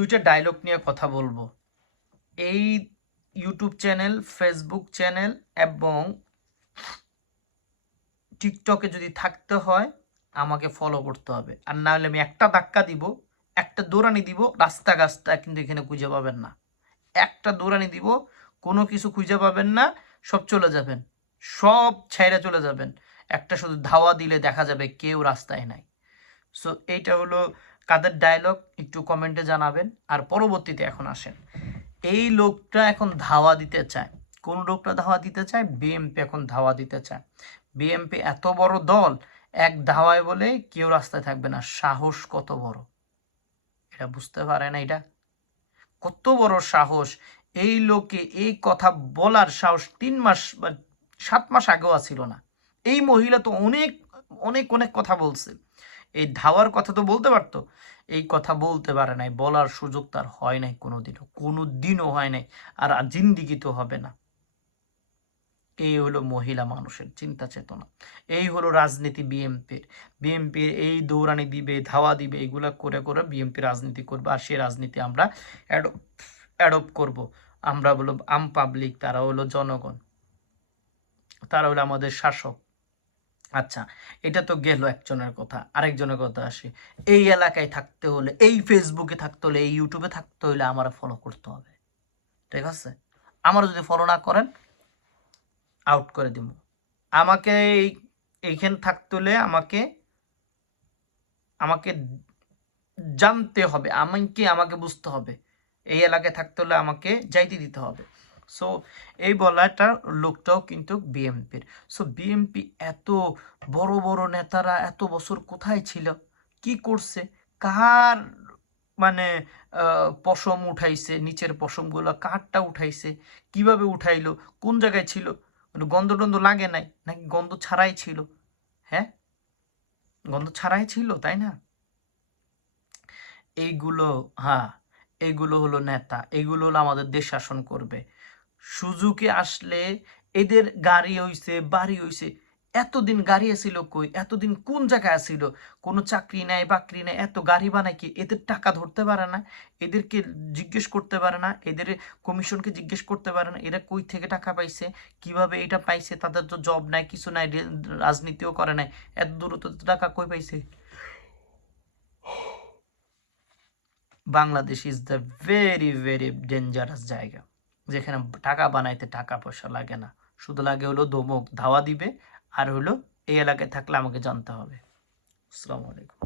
দুইটা ডায়লগ নিয়ে কথা বলব। এই ইউটিউব চ্যানেল ফেসবুক চ্যানেল এবং টিকটকে যদি থাকতে হয়, আমাকে ফলো করতে হবে। আর না হলে আমি একটা ধাক্কা দিব, একটা দৌড়ানি দিব, রাস্তা গাছটা কিন্তু এখানে খুঁজে পাবেন না। একটা দৌড়ানি দিব, কোনো কিছু খুঁজে পাবেন না, সব চলে যাবেন। সব ছেড়ে চলে যাবেন। একটা শুধু ধাওয়া দিলে দেখা যাবে কেউ রাস্তায় নাই। সো এইটা হলো কাদের ডায়লগ একটু কমেন্টে জানাবেন। আর পরবর্তীতে এখন আসেন। এই লোকটা এখন ধাওয়া দিতে চায়। কোন লোকটা ধাওয়া দিতে চায়? বিএমপি এখন ধাওয়া দিতে চায়। বিএমপি এত বড় দল, এক ধাওয়ায় বলে কেউ রাস্তায় থাকবে না। সাহস কত বড়? এটা বুঝতে পারে না এটা? কত বড় সাহস। এই লোকে এই কথা বলার সাহস তিন মাস বা সাত মাস আগেও ছিল না। এই মহিলা তো অনেক অনেক অনেক কথা বলছে। এই ধাওয়ার কথা তো বলতে পারতো। এই কথা বলতে পারে নাই, বলার সুযোগ তার হয় নাই কোনোদিনও কোনো দিনও হয় নাই, আর জিন্দিগি তো হবে না। এই হলো মহিলা মানুষের চিন্তা চেতনা। এই হলো রাজনীতি বিএমপির। বিএমপির এই দৌড়ানি দিবে, ধাওয়া দিবে, এগুলা করে করে বিএমপি রাজনীতি করবে, আর সেই রাজনীতি আমরা অ্যাডপ্ট করব। আমরা বলো আম পাবলিক তারা হলো জনগণ। তারা হলো আমাদের শাসক। আচ্ছা এটা তো গেল একজনের কথা, আরেকজনের কথা আসে। এই এলাকায় থাকতে হলে, এই ফেসবুকে থাকতে হলে, এই ইউটিউবে থাকতে হলে আমার ফলো করতে হবে। ঠিক আছে? আমার যদি ফলো না করেন আউট করে দিব। আমাকে এই, এইখানে থাকতে হলে আমাকে আমাকে জানতে হবে। আমাকে আমাকে বুঝতে হবে। এই এলাকায় থাকতে হলে আমাকে যাইতে দিতে হবে। সো এই বলাটা লোকটাও কিন্তু বিএমপির সো বিএমপি এত বড় বড় নেতারা এত বছর কোথায় ছিল? কি করছে? কার মানে পশম উঠাইছে? নিচের পশমগুলো কারটা উঠাইছে? কীভাবে উঠাইলো? কোন জায়গায় ছিল? গন্ধ টন্ধ লাগে নাই? নাকি গন্ধ ছাড়াই ছিল? হ্যাঁ? গন্ধ ছাড়াই ছিল, তাই না? এইগুলো হ্যাঁ এইগুলো হলো নেতা। এগুলো হলো আমাদের দেশ শাসন করবে। সুজুকে আসলে এদের গাড়ি হইছে, বাড়ি হইছে। এতদিন গাড়ি আসিল কই? এতদিন কোন জায়গায় আসিল কোনো চাকরি নেই, বাকরি নেই, এত গাড়ি বানায় কি এদের টাকা ধরতে পারে না? এদেরকে জিজ্ঞেস করতে পারে না? এদের কমিশনকে জিজ্ঞেস করতে পারে না? এরা কই থেকে টাকা পাইছে? কীভাবে এটা পাইছে? তাদের তো জব নাই, কিছু নাই রাজনীতিও করে নাই। এত দূরত্ব টাকা কই পাইছে? Bangladesh is the very very dangerous জায়গা। যেখানে টাকা বানাইতে টাকা পয়সা লাগে না। শুধু লাগে হলো দমক ধাওয়া দিবে, আর হলো এই এলাকায় থাকলে আমাকে জানতে হবে। আসসালামু আলাইকুম।